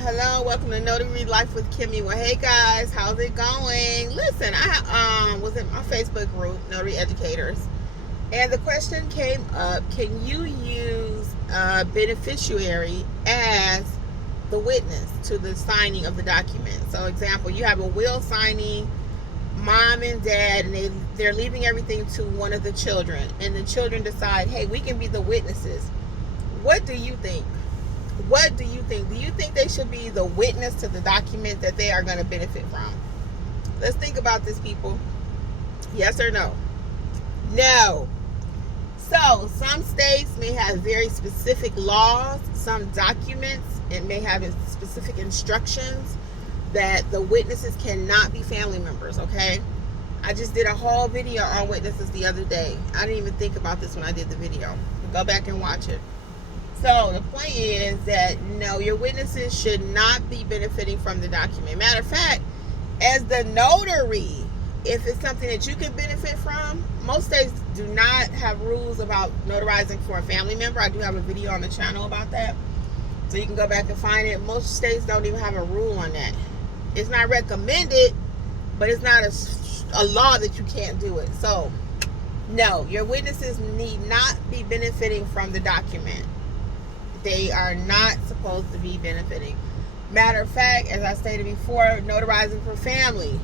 Hello. Welcome to Notary Life with Kimmy. Well, hey guys, how's it going? Listen, I was in my Facebook group, Notary Educators, and the question came up: can you use a beneficiary as the witness to the signing of the document? So, example, you have a will signing, mom and dad, and they're leaving everything to one of the children, and the children decide, hey, we can be the witnesses. What do you think? What do you think? Do you think they should be the witness to the document that they are going to benefit from? Let's think about this, people. Yes or no? No. So, some states may have very specific laws, some documents, and may have specific instructions that the witnesses cannot be family members, okay? I just did a whole video on witnesses the other day. I didn't even think about this when I did the video. Go back and watch it. So the point is that no, your witnesses should not be benefiting from the document. Matter of fact, as the notary, if it's something that you can benefit from, most states do not have rules about notarizing for a family member. I do have a video on the channel about that, so you can go back and find it. Most states don't even have a rule on that. It's not recommended, but it's not a law that you can't do it. So no, your witnesses need not be benefiting from the document. They are not supposed to be benefiting. Matter of fact, as I stated before, notarizing for family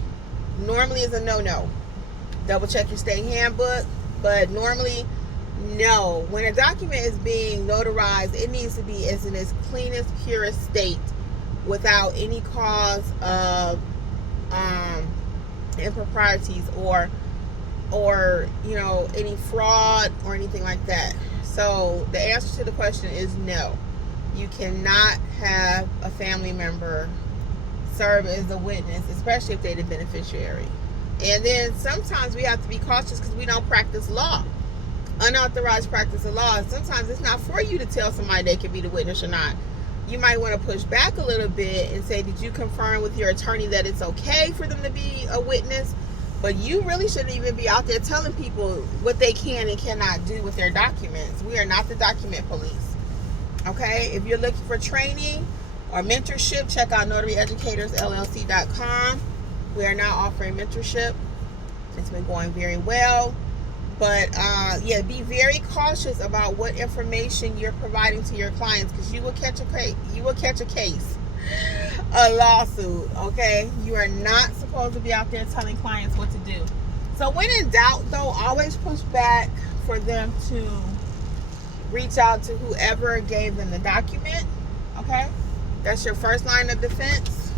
normally is a no-no. Double check your state handbook, but normally, no. When a document is being notarized, it needs to be in its cleanest, purest state without any cause of improprieties or any fraud or anything like that. So the answer to the question is no. You cannot have a family member serve as a witness, especially if they're the beneficiary. And then sometimes we have to be cautious because we don't practice law. Unauthorized practice of law. Sometimes it's not for you to tell somebody they can be the witness or not. You might want to push back a little bit and say, did you confirm with your attorney that it's okay for them to be a witness? But you really shouldn't even be out there telling people what they can and cannot do with their documents. We are not the document police. Okay? If you're looking for training or mentorship, check out notaryeducatorsllc.com. We are now offering mentorship. It's been going very well. But, be very cautious about what information you're providing to your clients, because you will catch a case. A lawsuit, okay? You are not supposed to be out there telling clients what to do. So when in doubt, though, always push back for them to reach out to whoever gave them the document, okay? That's your first line of defense.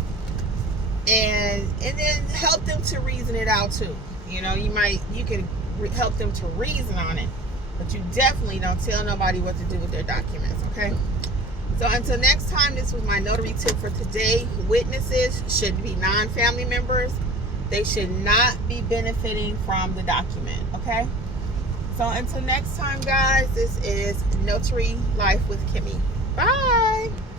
And then help them to reason it out too. You can help them to reason on it, but you definitely don't tell nobody what to do with their documents, okay? So until next time, this was my notary tip for today. Witnesses should be non-family members. They should not be benefiting from the document, okay? So until next time, guys, this is Notary Life with Kimmy. Bye.